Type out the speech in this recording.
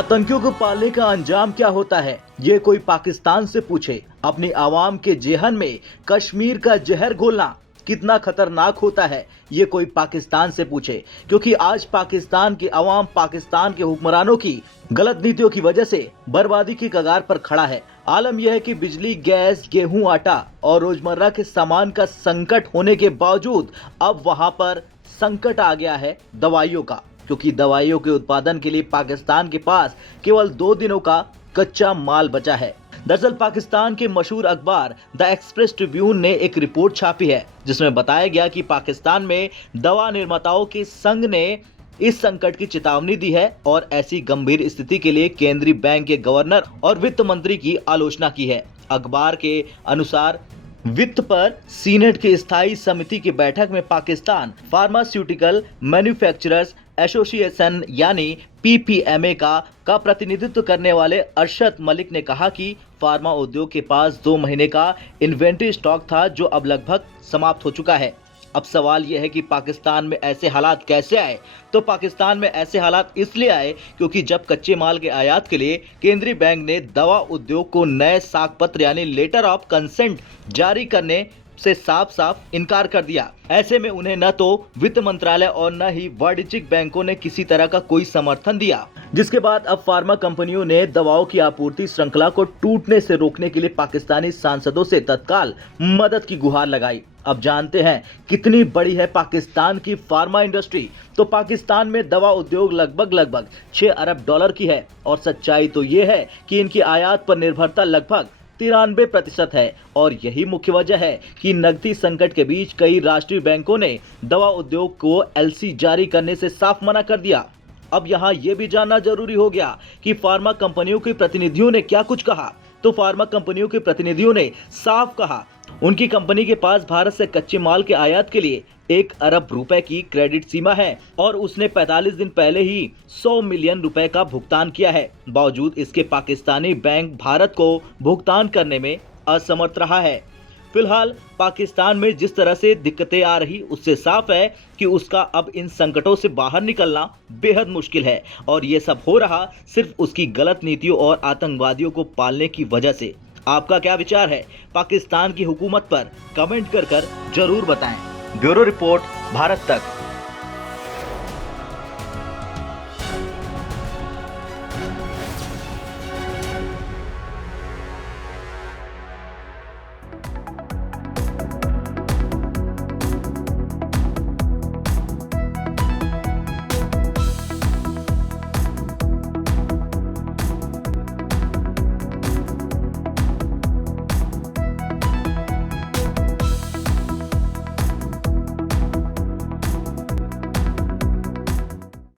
आतंकियों को पालने का अंजाम क्या होता है, ये कोई पाकिस्तान से पूछे। अपनी आवाम के जेहन में कश्मीर का जहर घोलना कितना खतरनाक होता है, ये कोई पाकिस्तान से पूछे। क्योंकि आज पाकिस्तान की आवाम पाकिस्तान के हुक्मरानों की गलत नीतियों की वजह से बर्बादी की कगार पर खड़ा है। आलम यह है कि बिजली, गैस, गेहूं, आटा और रोजमर्रा के सामान का संकट होने के बावजूद अब वहां पर संकट आ गया है दवाइयों का। क्योंकि दवाइयों के उत्पादन के लिए पाकिस्तान के पास केवल 2 दिनों का कच्चा माल बचा है। दरअसल पाकिस्तान के मशहूर अखबार द एक्सप्रेस ट्रिब्यून ने एक रिपोर्ट छापी है, जिसमें बताया गया कि पाकिस्तान में दवा निर्माताओं के संघ ने इस संकट की चेतावनी दी है और ऐसी गंभीर स्थिति के लिए केंद्रीय बैंक के गवर्नर और वित्त मंत्री की आलोचना की है। अखबार के अनुसार वित्त पर सीनेट की स्थायी समिति की बैठक में पाकिस्तान फार्मास्यूटिकल मैन्युफैक्चरर्स एसोसिएशन यानी पीपीएमए का प्रतिनिधित्व करने वाले अरशद मलिक ने कहा कि फार्मा उद्योग के पास 2 महीने का इन्वेंट्री स्टॉक था, जो अब लगभग समाप्त हो चुका है। अब सवाल यह है कि पाकिस्तान में ऐसे हालात कैसे आए। तो पाकिस्तान में ऐसे हालात इसलिए आए क्योंकि जब कच्चे माल के आयात के लिए केंद्रीय बैंक ने दवा उद्योग को नए साख पत्र यानी लेटर ऑफ कंसेंट जारी करने से साफ साफ इनकार कर दिया। ऐसे में उन्हें न तो वित्त मंत्रालय और न ही वाणिज्यिक बैंकों ने किसी तरह का कोई समर्थन दिया, जिसके बाद अब फार्मा कंपनियों ने दवाओं की आपूर्ति श्रृंखला को टूटने से रोकने के लिए पाकिस्तानी सांसदों से तत्काल मदद की गुहार लगाई। अब जानते हैं कितनी बड़ी है पाकिस्तान की फार्मा इंडस्ट्री। तो पाकिस्तान में दवा उद्योग लगभग 6 अरब डॉलर की है और सच्चाई तो ये है कि इनकी आयात पर निर्भरता लगभग 93% है। और यही मुख्य वजह है कि नकदी संकट के बीच कई राष्ट्रीय बैंकों ने दवा उद्योग को एलसी जारी करने से साफ मना कर दिया। अब यहाँ ये भी जानना जरूरी हो गया कि फार्मा कंपनियों के प्रतिनिधियों ने क्या कुछ कहा। तो फार्मा कंपनियों के प्रतिनिधियों ने साफ कहा उनकी कंपनी के पास भारत से कच्चे माल के आयात के लिए 1 अरब रुपए की क्रेडिट सीमा है और उसने 45 दिन पहले ही 100 मिलियन रुपए का भुगतान किया है। बावजूद इसके पाकिस्तानी बैंक भारत को भुगतान करने में असमर्थ रहा है। फिलहाल पाकिस्तान में जिस तरह से दिक्कतें आ रही, उससे साफ है कि उसका अब इन संकटों से बाहर निकलना बेहद मुश्किल है। और ये सब हो रहा सिर्फ उसकी गलत नीतियों और आतंकवादियों को पालने की वजह से। आपका क्या विचार है पाकिस्तान की हुकूमत पर? कमेंट कर जरूर बताएं। ब्यूरो रिपोर्ट, भारत तक।